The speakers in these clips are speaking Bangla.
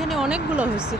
এখানে অনেকগুলো হয়েছে।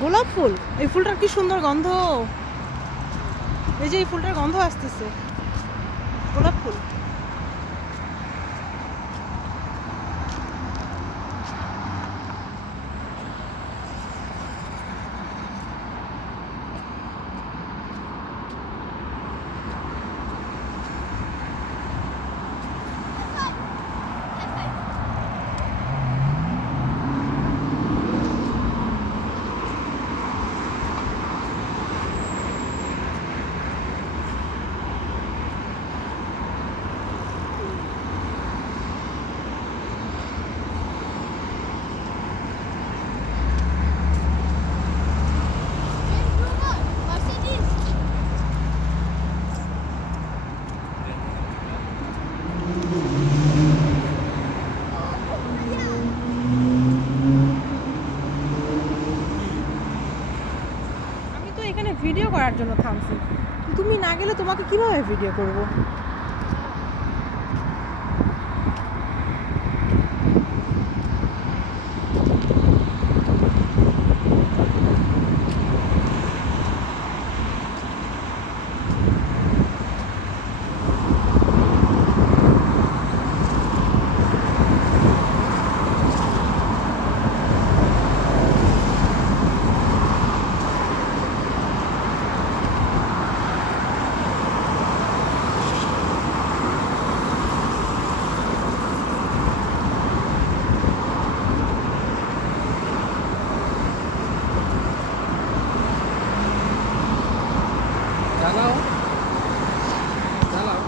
গোলাপ ফুল, এই ফুলটার কি সুন্দর গন্ধ। এই যে এই ফুলটার গন্ধ আসতেছে, গোলাপ ফুল। ভিডিও করার জন্য থামছি, তুমি না গেলে তোমাকে কিভাবে ভিডিও করব? চালাও চালাও।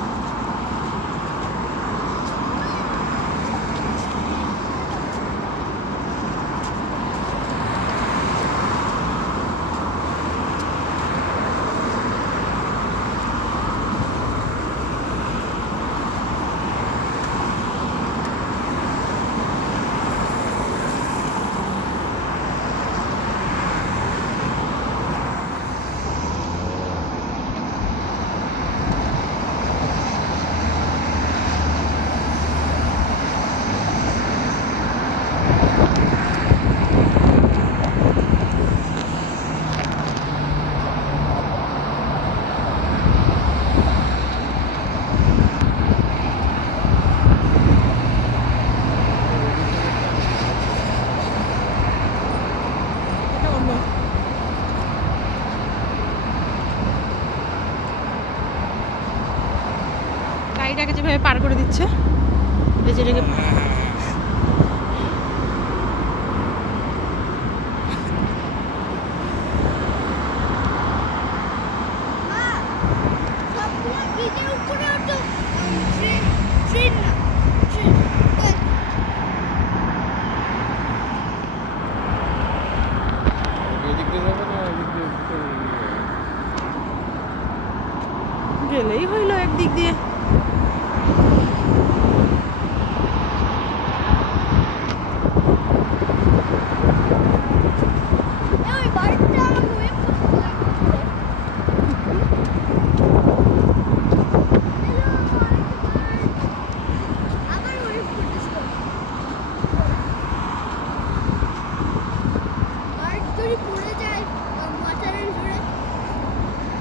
গাড়িটাকে যেভাবে পার করে দিচ্ছে, এই যেটাকে গেলেই হইল একদিক দিয়ে।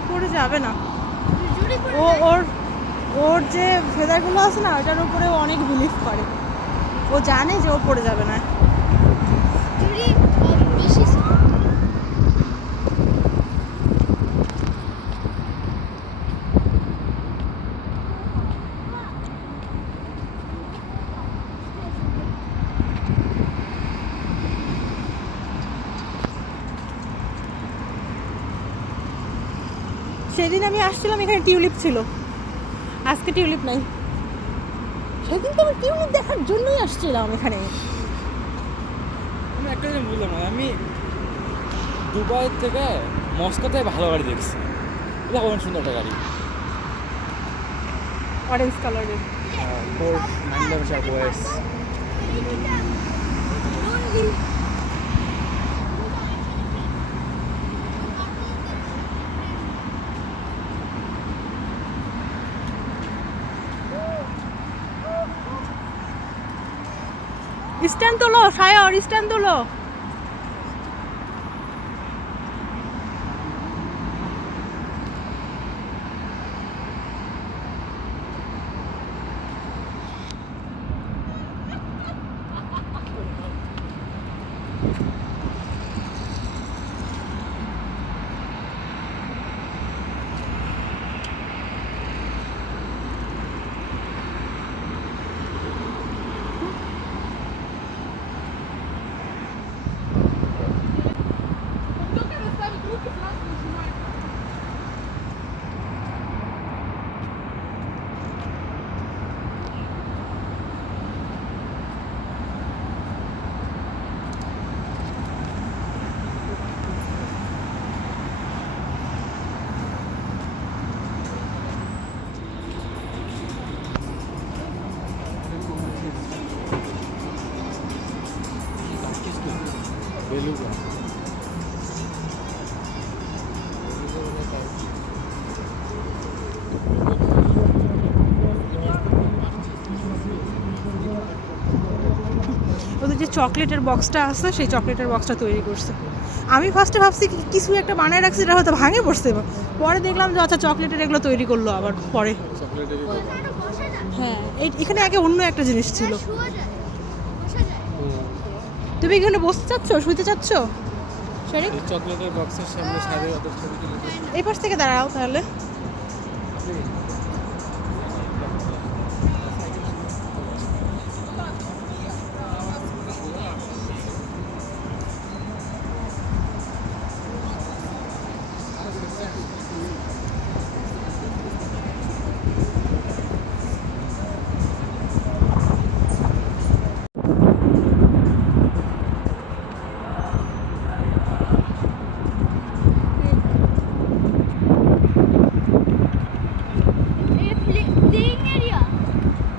পড়ে যাবে না, ও ওর ওর যে ফেদারগুলো আছে না, ওটার উপরে অনেক বিলিভ করে। ও জানে যে ও পড়ে যাবে না। সেদিন আমি আসছিলাম, এখানে টিউলিপ ছিল, আজকে টিউলিপ নাই। সেদিন তো আমি টিউলিপ দেখার জন্যই আসছিলাম এখানে। আমি একটা জিনিস বুঝলাম না, আমি দুবাই থেকে মস্কোতে ভালো গাড়ি দেখছি, দেখো অনেক সুন্দর একটা গাড়ি, অরেঞ্জ কালারের। Porsche 911 Turbo S। স্ট্যান্ড তোলো সায়র, স্ট্যান্ড তোলো। বেলুগা ওদের যে চকলেটের বক্সটা আছে সেই চকলেটের বক্সটা তৈরি করছে। আমি ফার্স্টে ভাবছি কিছু একটা বানায় রাখছি, এটা হয়তো ভাঙে পড়ছে, পরে দেখলাম যে আচ্ছা চকলেটের এগুলো তৈরি করলো আবার পরে। চকলেটেরই হ্যাঁ এখানে আগে অন্য একটা জিনিস ছিল। তুমি এখানে বসতে চাচ্ছ, শুইতে চাচ্ছ? সরি, এই চকলেটের বক্সের সামনে সারি ওদের ছবি তুলে দিই। এই পাশ থেকে দাঁড়াও তাহলে।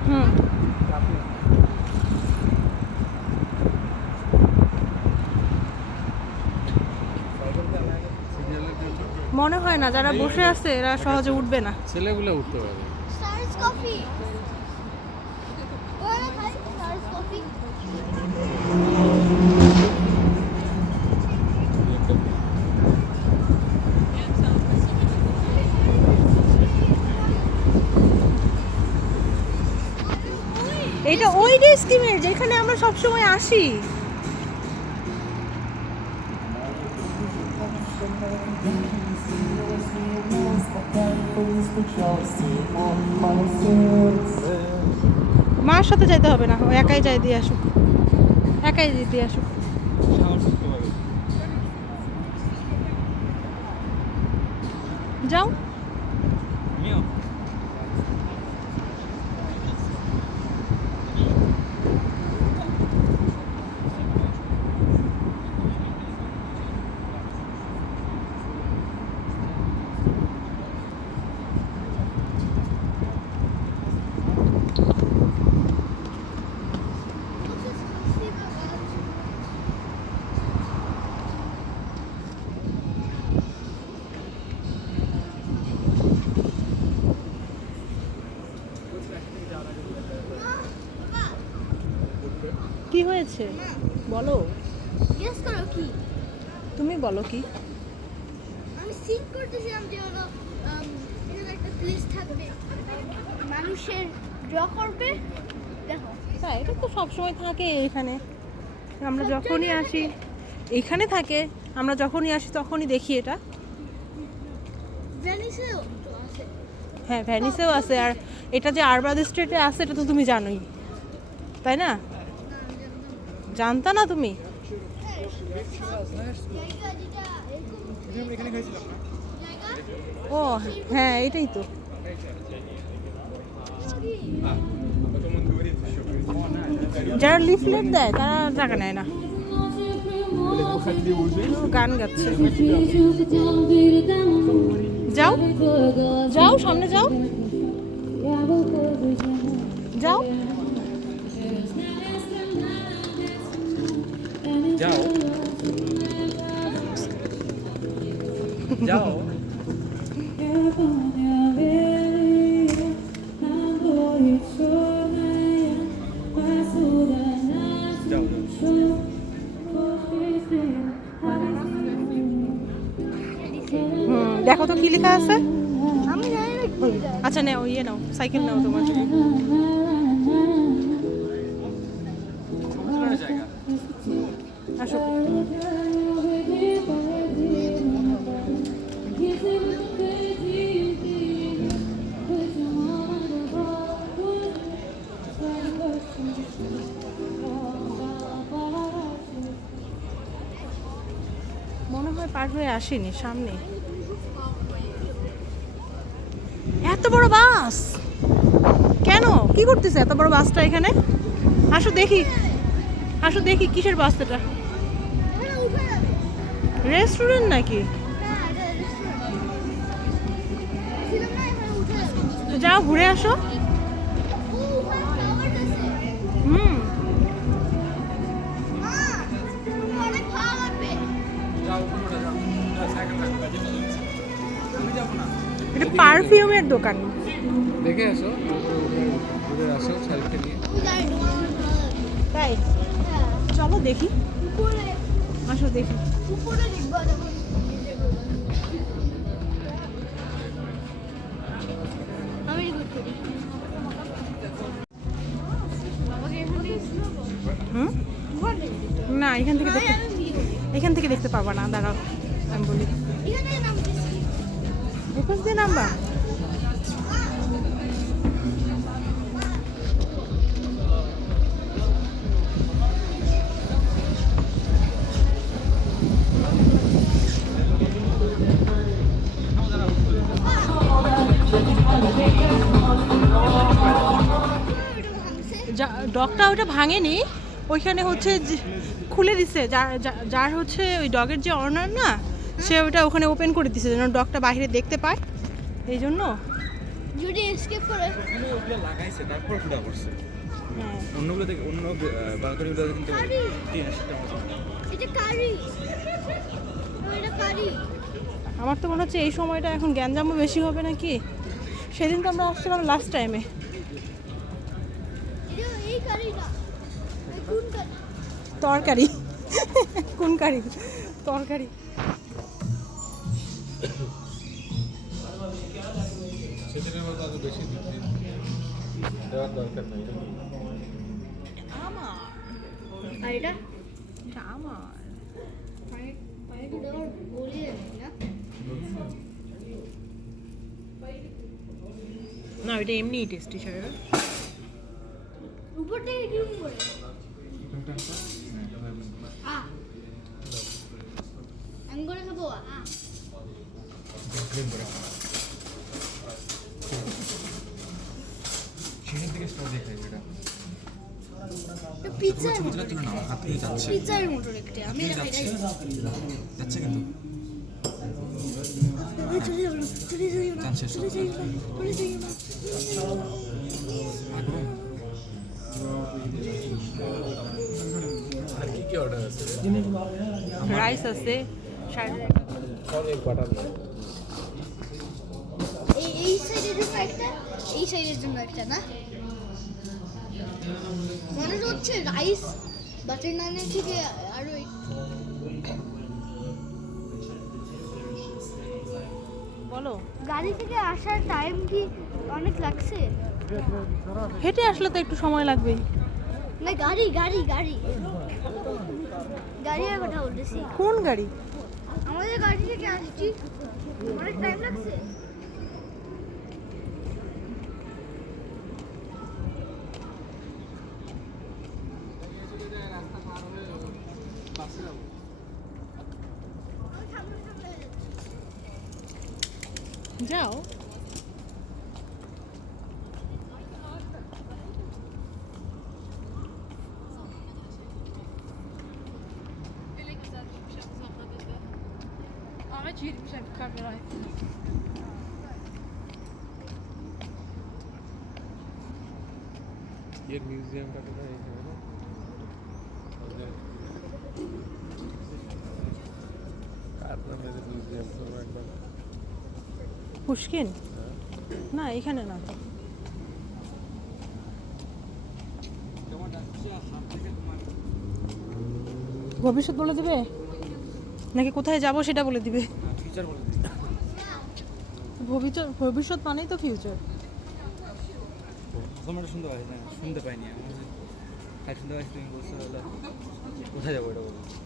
হুম, মনে হয় না যারা বসে আছে এরা সহজে উঠবে না। ছেলেগুলো উঠতে পারে। Stars coffee. Where am I? Stars coffee. এটা ওই ডে স্কিমের যেখানে আমরা সব সময় আসি। মার সাথে যাইতে হবে না, ও একাই যাই দিয়ে আসুক, একাই দিয়ে আসুক। সাহস করতে পারে। যাও। আমিও কি হয়েছে বলো, Guess করো কি? তুমি বলো কি। আমি সিং করতেছিলাম যে হলো এখানে একটা প্লেস থাকবে মানুষের ড্র করবে। দেখো হ্যাঁ এটা তো সবসময় থাকে এখানে, আমরা যখনই আসি এইখানে থাকে, আমরা যখনই আসি তখনই দেখি এটা। ভেনিসেও তো আছে। হ্যাঁ ভ্যানিসেও আছে, আর এটা যে আরবাদ স্ট্রিটে আছে এটা তো তুমি জানোই, তাই না? জানতা না তুমি? জায়গা যেটা এরকম জায়গা ও হ্যাঁ এটাই তো। যারা লিফলেট দেয় তারা টাকা নেয় না। ও গান গাচ্ছে। যাও যাও, সামনে যাও যাও। যাও যাও যাও দেখো তো কি লেখা আছে। আমি জানি না কি এটা। আচ্ছা নাও, ইয়ে নাও, সাইকেল নাও তোমার জন্য। জায়গা আসো। মনে হয় পার হয়ে আসেনি, সামনে এত বড় বাস কেন, কি করতেছে এত বড় বাসটা এখানে? আসো দেখি, আসো দেখি কিসের বাস এটা। এটা উঠে যাবে। রেস্টুরেন্ট নাকি? না, এটা restaurant। ছিলাম না, এখানে উঠে যাবে। যাও ঘুরে আসো। ও, ওখানে flower আছে। হুম, মা, অনেক ভালো লাগবে। যাও কোনোটা যাও সাইকেল রাখো কাজে আমি যাবো না এটা পারফিউমের দোকান। দেখে আসো ঘুরে আসো শাড়িটা নিয়ে জানি, তোমার অনেক ভালো লাগবে। তাই হ্যাঁ, চলো দেখি, উপরে আসো দেখি। উপরে দেখবা যখন আমি রিপোর্ট করি। বাবাকে এখান থেকে শোনাবো? হুম, ওখান থেকে? না এখান থেকে না, দেখতে, আমি ভিডিও করি। এখান থেকে দেখতে পারবা না, দাঁড়াও আমি বলি। এখান থেকে নামতেছি। ওখান দিয়ে নামবা। এটা ভাঙছে। ডগটা ওটা ভাঙেনি, ওইখানে হচ্ছে খুলে দিছে, যার হচ্ছে ওই ডগের যে অনার না, সে ওটা ওখানে ওপেন করে দিছে যেন ডগটা বাইরে দেখতে পায়, এই জন্য। যদি এসকেপ করে ওগুলো ওগুলো লাগাইছে তারপর ফুটা করছে হ্যাঁ, অন্যগুলো দেখে অন্য বালকনিগুলো কিন্তু কারি। 83টা মতো এটা কারি, এটা কারি। আমার তো মনে হচ্ছে এই সময়টা এখন গ্যাঞ্জামও বেশি হবে নাকি। সেদিন তো আমরা আসছিলাম লাস্ট টাইমে। এটা এই কারি না, এই কোন কারি? তরকারি কোন কারি? তরকারি। সেদিনের মতো আরো বেশি দেওয়ার দরকার নাই আমার, আর এটা এটা আমার। পায়ে পায়ে কি দেওয়ার বলি না? না এটা এমনিই টেস্টি ছিল। উপর থেকে কি করে? আ আমি করে খাবো। আ সেখান থেকে স্টার দেখাই এটা পিৎজা ছবিটা তুলে নাও হাত থেকে যাচ্ছে পিৎজার মতো দেখতে। আমি এটা খাই। যাচ্ছে কিন্তু চলে যাও না, চলে যাও না, চান শেষ চলে যাও না, চলে যাও না। আর কি কি অর্ডার আছে রাইস আছে, অনেক বাটার এই সাইডের জন্য একটা, এই সাইডের জন্য একটা না? মনে হচ্ছে রাইস বাটার নানের থেকে আরো বলো। গাড়ি থেকে আসার টাইম কি অনেক লাগছে? হেঁটে আসলে তো একটু সময় লাগবেই। না গাড়ি গাড়ি গাড়ি গাড়ির কথা বলতেছি। কোন গাড়ি? আমাদের গাড়ি থেকে আসছি, অনেক টাইম লাগছে। যাও। এর মিউজিয়ামটা কোথায় এখানে না ওদের কার নামে মিউজিয়াম তো একবার পুষ্কিন না এখানে না ভবিষ্যৎ বলে দিবে নাকি কোথায় যাব সেটা বলে দিবে ফিচার বলে ভবিষ্যৎ মানেই তো ফিউচার প্রথমটা শুনতে পাইনি না শুনতে পাইনি আমি তাই শুনতে পাইছি তুমি বলছো হলো কোথায় যাবো এটা বলো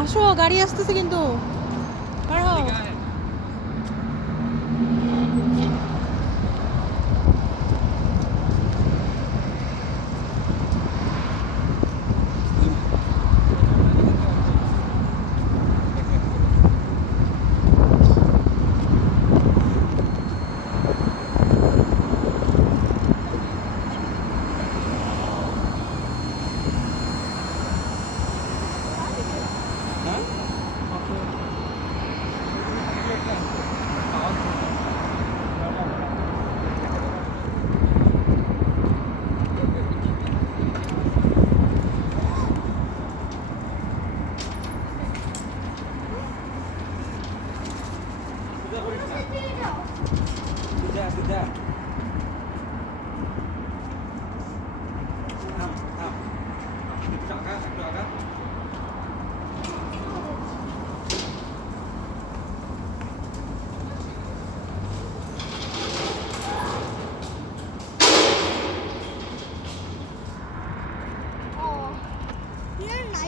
আসো গাড়ি আসতেছে কিন্তু পার হও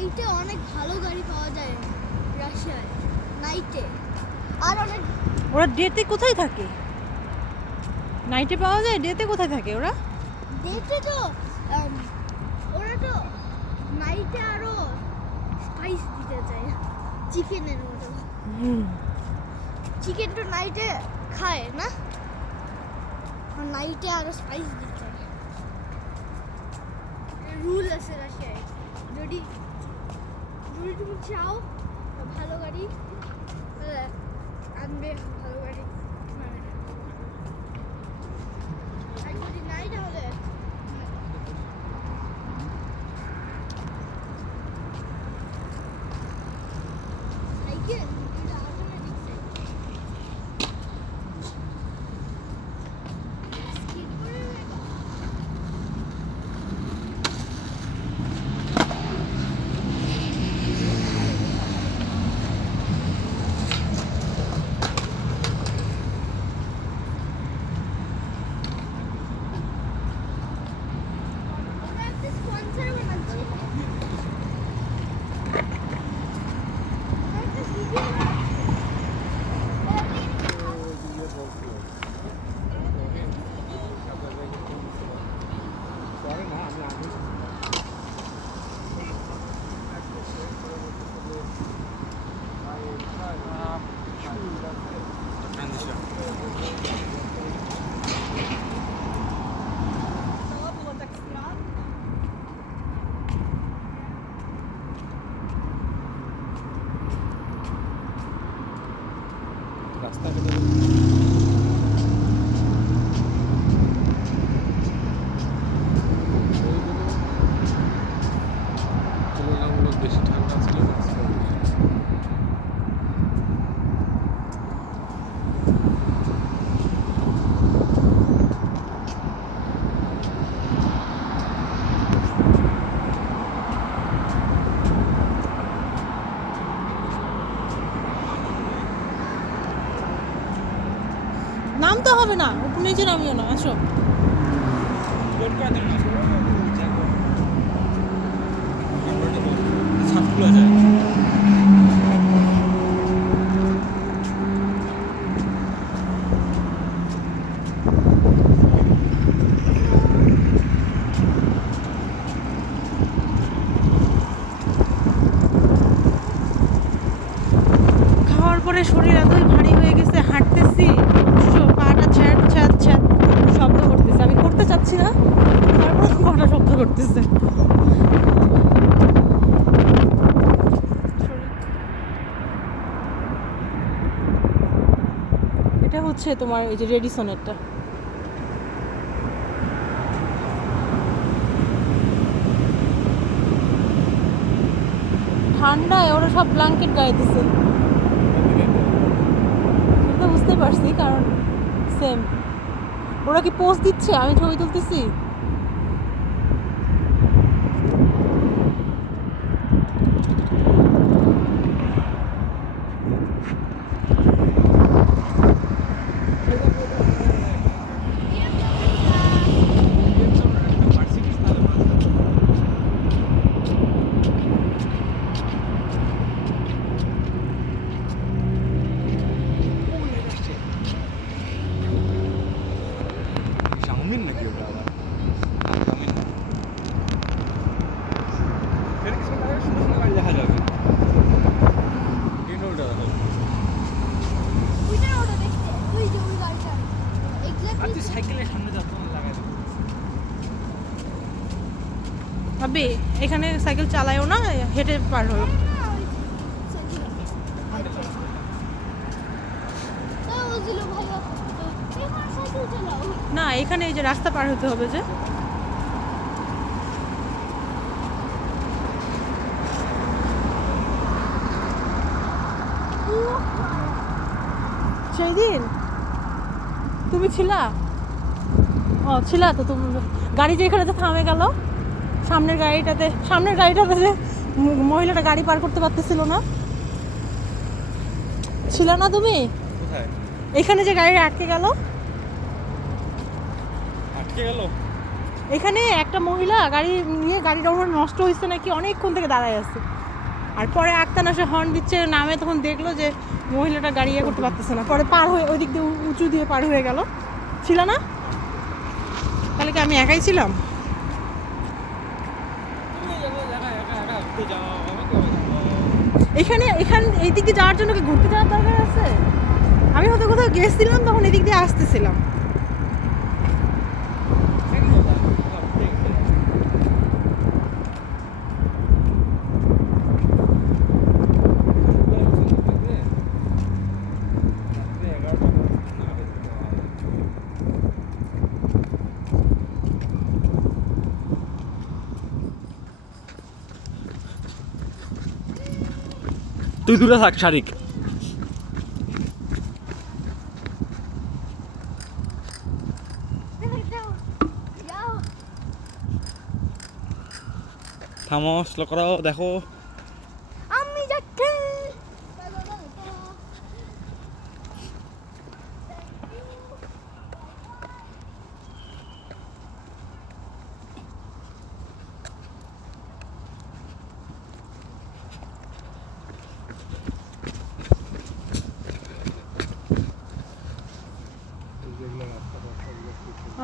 নাইটে অনেক ভালো গাড়ি পাওয়া যায় রাশিয়ায় নাইটে আর অনেক ওরা ডেতে কোথায় থাকে নাইটে পাওয়া যায় ডেতে কোথায় থাকে ওরা দেখতে তো ওরা তো নাইটে আরো স্পাইস দিতে চায় চিকেনের মতো চিকেন তো নাইটে খায় না আর নাইটে আরো স্পাইস দিতে চায় রুল আছে রাশিয়ায় যদি যদি তুমি চাও ভালো গাড়ি তাহলে আনবে ভালো গাড়ি মানে আর যদি নাই তাহলে সাইকেল এটা অটোমেটিক সাইকেল স্কিড করে ওরা একটা স্পন্সর বানাচ্ছে ওরা একটা ভিডিও পরে না আমি আগে রাস্তাঘাটে তুলনামূলক বেশি ঠান্ডা ছিল নামতে হবে না উপর নিচে নামিও না আসো ছাদগুলো যায় তারপরে শরীর এতই ভারী হয়ে গেছে, হাঁটতেছি পাটা ছ্যাট ছ্যাট ছ্যাট শব্দ করতেছে। আমি করতে চাচ্ছি না, তারপর পাটা শব্দ করতেছে। এটা হচ্ছে তোমার এই যে রেডিসনেরটা। ঠান্ডায় ওরা সব ব্ল্যাঙ্কেট গায়ে দিছে, তো বুঝতে পারছি, কারণ সেম। ওরা কি পোজ দিচ্ছে, আমি ছবি তুলতেছি। সামনের নাকি ওটা আবার সুন্দর সুন্দর গাড়ি দেখা যাবে। দেখা যাবে। ওইটা ওটা দেখতে, ওই যে ওই গাড়িটা আর এক্স্যাক্টলি তুই সাইকেলের সামনে যাচ্ছ লাগাই দেবো। ভাবি এখানে সাইকেল চালায়ও না, হেঁটে পার হলো। না এখানে এই যে রাস্তা পার হতে হবে যে। সেই দিন তুমি ছিলা? ও ছিলা তো তুমি। গাড়ি যে এখানে যে থামে গেল, সামনের গাড়িটাতে যে মহিলাটা গাড়ি পার করতে পারতেছিল না, ছিল না তুমি? কোথায় এখানে যে গাড়ি আটকে গেল, আটকে গেল? এখানে একটা মহিলা গাড়ি নিয়ে, গাড়িটা ওনার নষ্ট হয়েছে নাকি, অনেকক্ষণ থেকে দাঁড়ায় আছে। আর পরে আক্তান এসে হর্ন দিচ্ছে, নামে তখন দেখলো যে মহিলাটা গাড়ি ইয়ে করতে পারতেছে না, পরে পার হয়ে ওই দিক দিয়ে উঁচু দিয়ে পার হয়ে গেল। ছিল না? তাহলে কি আমি একাই ছিলাম? এখানে এই দিক দিয়ে যাওয়ার জন্য কি ঘুরতে যাওয়ার দরকার আছে? আমি হয়তো কোথাও গেছিলাম, তখন এদিক দিয়ে আসতেছিলাম। তুই দূরে থাক শারিক। থামো, স্লো করো, দেখো। আমি যাচ্ছি।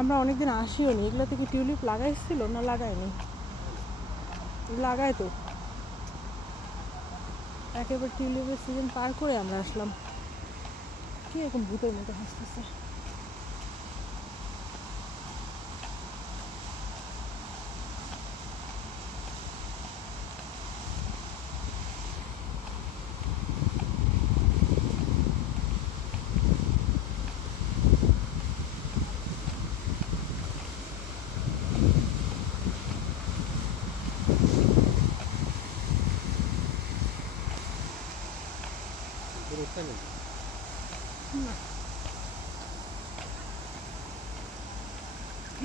আমরা অনেকদিন আসিও নি। এগুলোতে কি টিউলিপ লাগাইছিল না লাগায়নি? লাগায় তো। একেবারে টিউলিপের সিজন পার করে আমরা আসলাম। কি এরকম ভূতের মতো হাসতেছে?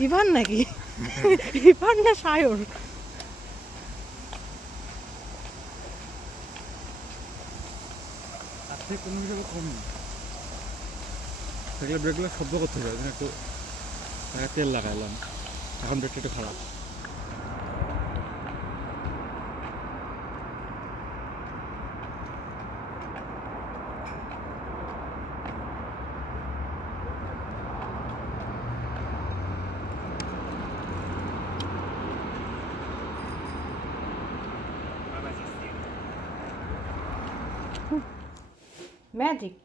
ইভান নাকি? ইভান না সায়র? তার থেকে কোনো হিসাবে কম না। সেগুলো ব্রেকগুলো শব্দ করতে হবে, একটু তেল লাগাইলাম, এখন ব্রেকটা একটু খারাপ। ম্যাজিক